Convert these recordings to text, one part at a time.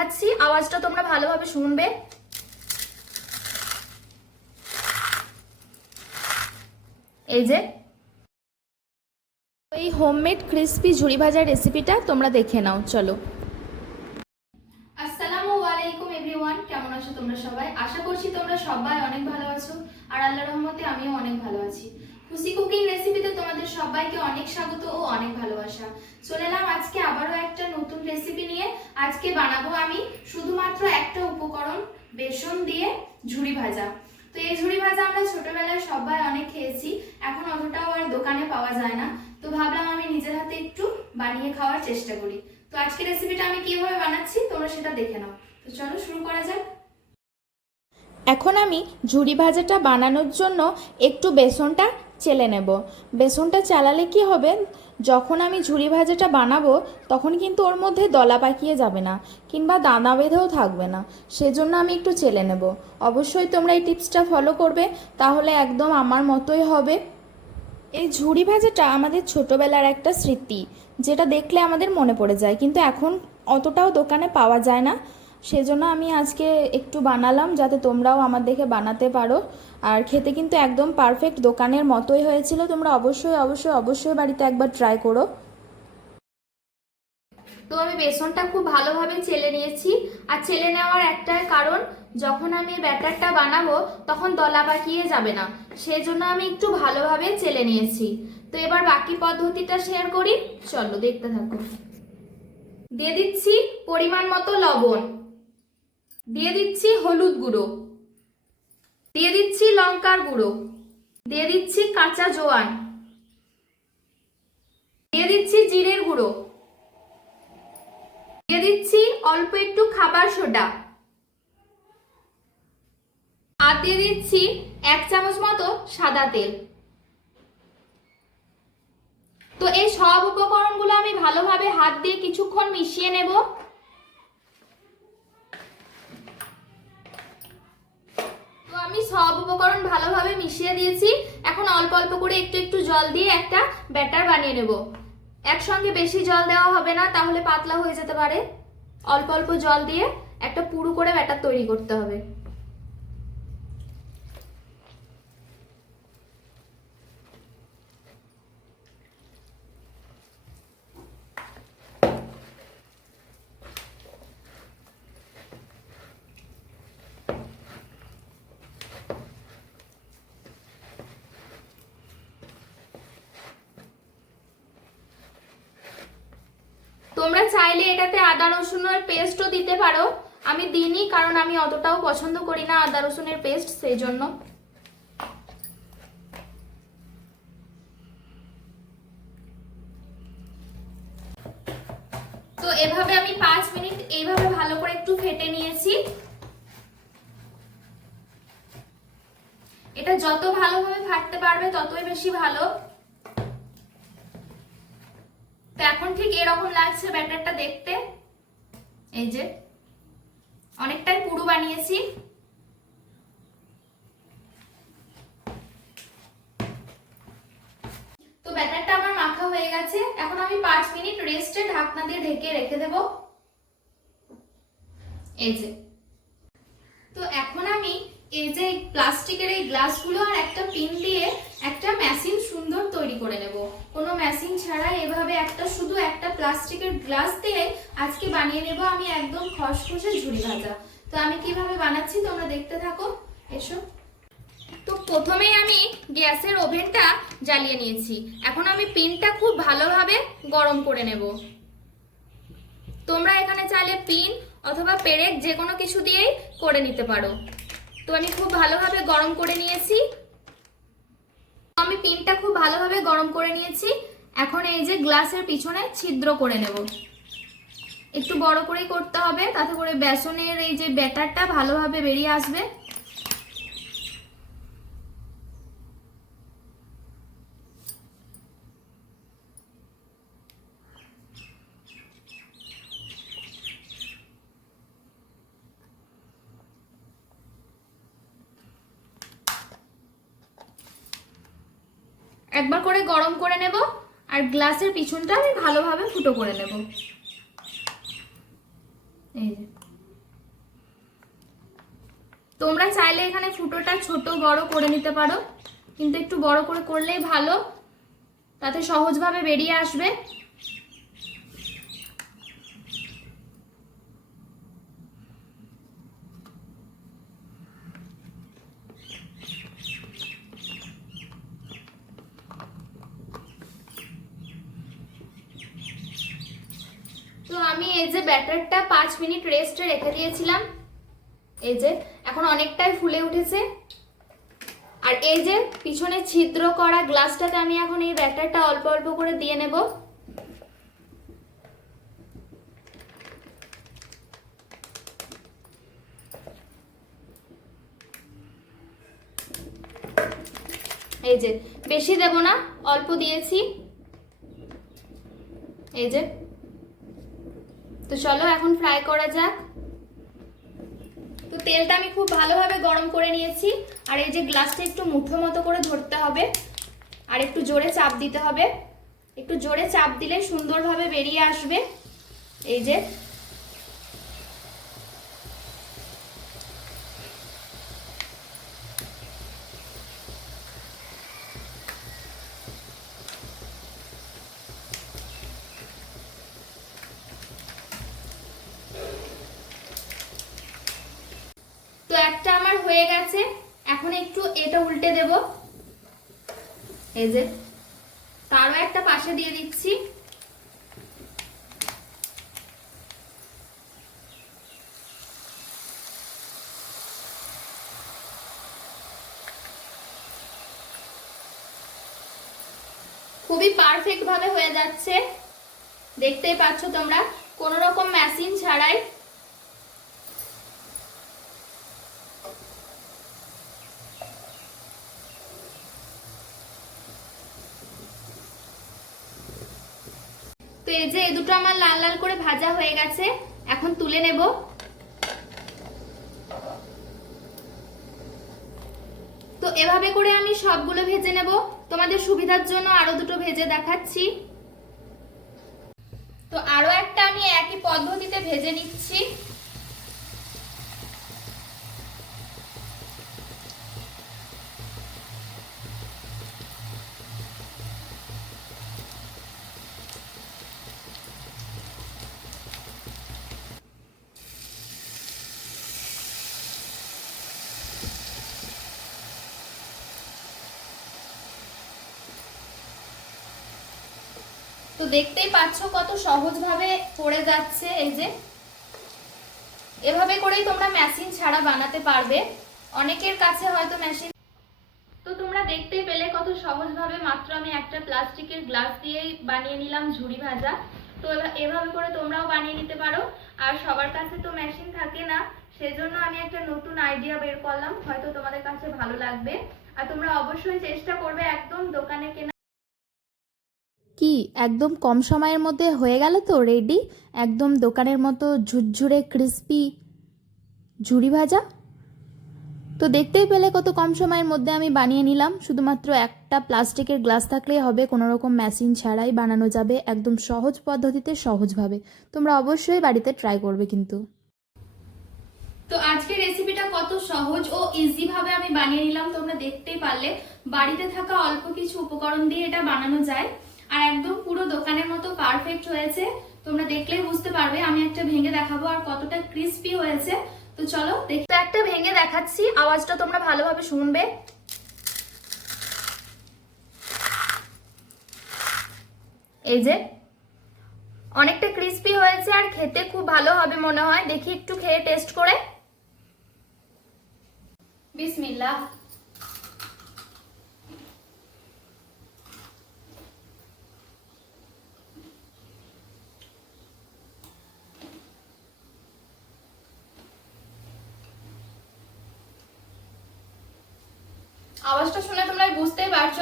দেখাচ্ছি, আওয়াজটা তোমরা ভালোভাবে শুনবে। এই যে। এই হোমমেড ক্রিসপি ঝুড়ি ভাজার রেসিপিটা তোমরা দেখে নাও, চলো। আসসালামু আলাইকুম এভরিওয়ান কেমন আছো তোমরা সবাই? আশা করছি তোমরা সবাই অনেক ভালো আছো, আর আল্লাহর রহমতে আমিও অনেক ভালো আছি। খুশি কুকিং রেসিপিতে তোমাদের সবাইকে অনেক স্বাগত ও অনেক ভালোবাসা। চলে এলাম আজকে আবারও একটা নতুন রেসিপি নিয়ে। আজকে বানাবো আমি শুধুমাত্র একটা উপকরণ, বেসন দিয়ে ঝুড়ি ভাজা। তো এই ঝুড়ি ভাজা আমরা ছোটবেলায় সবাই অনেক খেয়েছি, এখন অতটাও আর দোকানে পাওয়া যায় না। তো ভাবলাম আমি নিজের হাতে একটু বানিয়ে খাওয়ার চেষ্টা করি। তো আজকে রেসিপিটা আমি কীভাবে বানাচ্ছি, তোমরা সেটা দেখে নাও। তো চলো শুরু করা যাক। এখন আমি ঝুড়ি ভাজাটা বানানোর জন্য একটু বেসনটা চেলে নেব। বেসনটা চালালে কি হবে? যখন আমি ঝুড়ি ভাজাটা বানাবো, তখন কিন্তু ওর মধ্যে দলা পাকিয়ে যাবে না কিংবা দানা বেঁধেও থাকবে না। সেজন্য আমি একটু চেলে নেব। অবশ্যই তোমরা এই টিপসটা ফলো করবে, তাহলে একদম আমার মতোই হবে। এই ঝুড়ি ভাজাটা আমাদের ছোটবেলার একটা স্মৃতি, যেটা দেখলে আমাদের মনে পড়ে যায়, কিন্তু এখন অতটাও দোকানে পাওয়া যায় না। সেজন্য আমি আজকে একটু বানালাম যাতে তোমরাও আমার দেখে বানাতে পারো। আর খেতে কিন্তু একদম পারফেক্ট দোকানের মতোই হয়েছিল। তোমরা অবশ্যই অবশ্যই অবশ্যই বাড়িতে একবার ট্রাই করো। তো আমি বেসনটা খুব ভালোভাবে চেলে নিয়েছি। আর চেলে নেওয়ার একটাই কারণ, যখন আমি ব্যাটারটা বানাবো, তখন দলা পাকিয়ে যাবে না। সেই জন্য আমি একটু ভালোভাবে চেলে নিয়েছি। তো এবার বাকি পদ্ধতিটা শেয়ার করি। চলো দেখতে থাকো। দিয়ে দিচ্ছি পরিমাণ মতো লবণ। দিয়ে দিচ্ছি হলুদ গুঁড়ো। দিয়ে দিচ্ছি লঙ্কার গুঁড়ো। দিয়ে দিচ্ছি কাঁচা জোয়ান। দিয়ে দিচ্ছি জিরের গুঁড়ো। দিয়ে দিচ্ছি অল্প একটু খাবার সোডা। আর দিয়ে দিচ্ছি এক চামচ মতো সাদা তেল। তো এই সব উপকরণগুলো আমি ভালোভাবে হাত দিয়ে কিছুক্ষণ মিশিয়ে নেব। ভালোভাবে মিশিয়ে দিয়েছি। এখন অল্প অল্প করে একটু একটু জল দিয়ে একটা ব্যাটার বানিয়ে নেব। একসঙ্গে বেশি জল দেওয়া হবে না, তাহলে পাতলা হয়ে যেতে পারে। অল্প অল্প জল দিয়ে একটা পুরু করে ব্যাটার তৈরি করতে হবে। তোমরা চাইলে এটাতে আদা, রসুনের পেস্টও দিতে পারো। আমি দিইনি, কারণ আমি অতটাও পছন্দ করি না আদা, রসুনের পেস্ট সেই জন্য। তো এভাবে আমি পাঁচ মিনিট এইভাবে ভালো করে একটু ফেটে নিয়েছি। এটা যত ভালোভাবে ফাটতে পারবে, ততই বেশি ভালো। তো এখন ঠিক এরকম লাগছে ব্যাটারটা দেখতে। এই যে, অনেকটাই পুরু বানিয়েছি। তো ব্যাটারটা আমার মাখা হয়ে গেছে। এখন আমি পাঁচ মিনিট রেস্টে ঢাকনা দিয়ে ঢেকে রেখে দেব। এই যে। তো এখন আমি এই যে প্লাস্টিকের এই গ্লাসগুলো আর একটা পিন দিয়ে একটা মেশিন তৈরি করে নেব। কোনো মেশিন ছাড়া এভাবে একটা শুধু একটা প্লাস্টিকের গ্লাস দিয়ে আজকে বানিয়ে নেব আমি একদম খসখসে ঝুড়ি ভাজা। তো আমি কীভাবে বানাচ্ছি তোমরা দেখতে থাকো, এসো। তো প্রথমেই আমি গ্যাসের ওভেনটা জ্বালিয়ে নিয়েছি। এখন আমি পিনটা খুব ভালোভাবে গরম করে নেব। তোমরা এখানে চাইলে পিন অথবা পেরেক যে কোনো কিছু দিয়েই করে নিতে পারো। তো আমি খুব ভালোভাবে গরম করে নিয়েছি। আমি পিনটা খুব ভালোভাবে গরম করে নিয়েছি। এখন এই যে গ্লাসের পিছনে ছিদ্র করে নেব। একটু বড় করেই করতে হবে, তাতে করে বেসনের এই যে ব্যাটারটা ভালোভাবে বেরিয়ে আসবে। একবার করে গরম করে নেব আর গ্লাসের পিছনটা আমি ভালোভাবে ফুটো করে নেব। এই যে। তোমরা চাইলে এখানে ফুটোটা ছোট বড় করে নিতে পারো, কিন্তু একটু বড় করে করলেই ভালো। তাতে সহজভাবে বেরিয়ে আসবে। তো আমি এই যে ব্যাটারটা পাঁচ মিনিট রেস্টে রেখে দিয়েছিলাম। এই যে, এখন অনেকটাই ফুলে উঠেছে। আর এই যে, পিছনে ছিদ্র করা গ্লাসটাতে আমি এখন এই ব্যাটারটা অল্প অল্প করে দিয়ে নেব। এই যে, বেশি দেব না, অল্প দিয়েছি। এই যে তো চলো এখন ফ্রাই করা যাক। তো তেলটা আমি খুব ভালোভাবে গরম করে নিয়েছি। আর এই যে গ্লাসটা একটু মুঠো মতো করে ধরতে হবে। আর একটু জোরে চাপ দিতে হবে। একটু জোরে চাপ দিলে সুন্দরভাবে বেরিয়ে আসবে। এই যে তো একটা আমার হয়ে গেছে। এখন একটু এটা উল্টে দেব। এই যে, তারও একটা পাশে দিয়ে দিচ্ছি। খুবই পারফেক্ট ভাবে হয়ে যাচ্ছে। দেখতেই পাচ্ছ তোমরা, কোনো রকম মেশিন ছাড়াই তো এই যে এ দুটো আমার লাল লাল করে ভাজা হয়ে গেছে। এখন তুলে নেব। তো এভাবে করে আমি সবগুলো ভেজে নেব। তোমাদের সুবিধার জন্য আরও দুটো ভেজে দেখাচ্ছি। তো আরও একটা আমি একই পদ্ধতিতে ভেজে নিচ্ছি। তো দেখতেই পাচ্ছ কত সহজভাবে পড়ে যাচ্ছে এই যে। এভাবে করেই তোমরা মেশিন ছাড়া বানাতে পারবে। অনেকের কাছে হয়তো মেশিন তো তোমরা দেখতেই পেলে কত সহজভাবে মাত্র আমি একটা প্লাস্টিকের গ্লাস দিয়েই বানিয়ে নিলাম ঝুড়ি ভাজা। তো এভা- এভাবে করে তোমরাও বানিয়ে নিতে পারো। আর সবার কাছে তো মেশিন থাকে না, সেজন্য আমি একটা নতুন আইডিয়া বের করলাম। হয়তো তোমাদের কাছে ভালো লাগবে। আর তোমরা অবশ্যই চেষ্টা করবে একদম দোকানে কেনা কি একদম কম সময়ের মধ্যে হয়ে গেল তো রেডি? একদম দোকানের মতো ঝুরঝুরে ক্রিস্পি ঝুড়ি ভাজা? তো দেখতেই পেলে কত কম সময়ের মধ্যে আমি বানিয়ে নিলাম। শুধুমাত্র একটা প্লাস্টিকের গ্লাস থাকলেই হবে, কোনো রকম মেশিন ছাড়াই বানানো যাবে, একদম সহজ পদ্ধতিতে, সহজভাবে। তোমরা অবশ্যই বাড়িতে ট্রাই করবে কিন্তু। তো আজকের রেসিপিটা কত সহজ ও ইজি ভাবে আমি বানিয়ে নিলাম, তোমরা দেখতেই পারলে। বাড়িতে থাকা অল্প কিছু উপকরণ দিয়ে এটা বানানো যায়। আর একদম পুরো দোকানের মতো পারফেক্ট হয়েছে। তোমরা দেখলেই বুঝতে পারবে, আমি একটা ভেঙে দেখাবো আর কতটা ক্রিস্পি হয়েছে। তো চলো দেখতে একটা ভেঙে দেখাচ্ছি, আওয়াজটা তোমরা ভালোভাবে শুনবে। এই যে, অনেকটা ক্রিস্পি হয়েছে আর খেতে খুব ভালো হবে মনে হয়। দেখি একটু খেয়ে টেস্ট করে। বিসমিল্লাহ। আওয়াজটা শুনে তোমরা বুঝতেই পারছ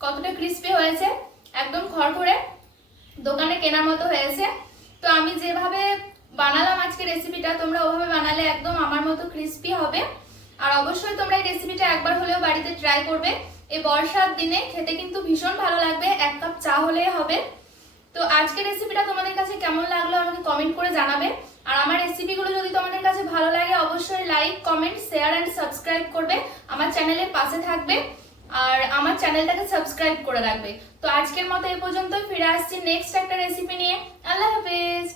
কতটা ক্রিস্পি হয়েছে। একদম খড়খড়ে দোকানে কেনার মতো হয়েছে। তো আমি যেভাবে বানালাম আজকে রেসিপিটা তোমরা ওভাবে বানালে একদম আমার মতো ক্রিস্পি হবে। আর অবশ্যই তোমরা এই রেসিপিটা একবার হলেও বাড়িতে ট্রাই করবে। এই বর্ষার দিনে খেতে কিন্তু ভীষণ ভালো লাগবে, এক কাপ চা হলেই হবে। তো আজকের রেসিপিটা তোমাদের কাছে কেমন লাগল আমাকে কমেন্ট করে জানাবে। আর আমার রেসিপিগুলো যদি তোমাদের কাছে ভালো লাগে, অবশ্যই like comment share and subscribe করবে। আমার চ্যানেলের পাশে থাকবে। আর আমার চ্যানেলটাকে সাবস্ক্রাইব করে রাখবে। তো আজকের মতো এই পর্যন্তই। ফিরে আসছি নেক্সট একটা রেসিপি নিয়ে। আল্লাহ হাফেজ।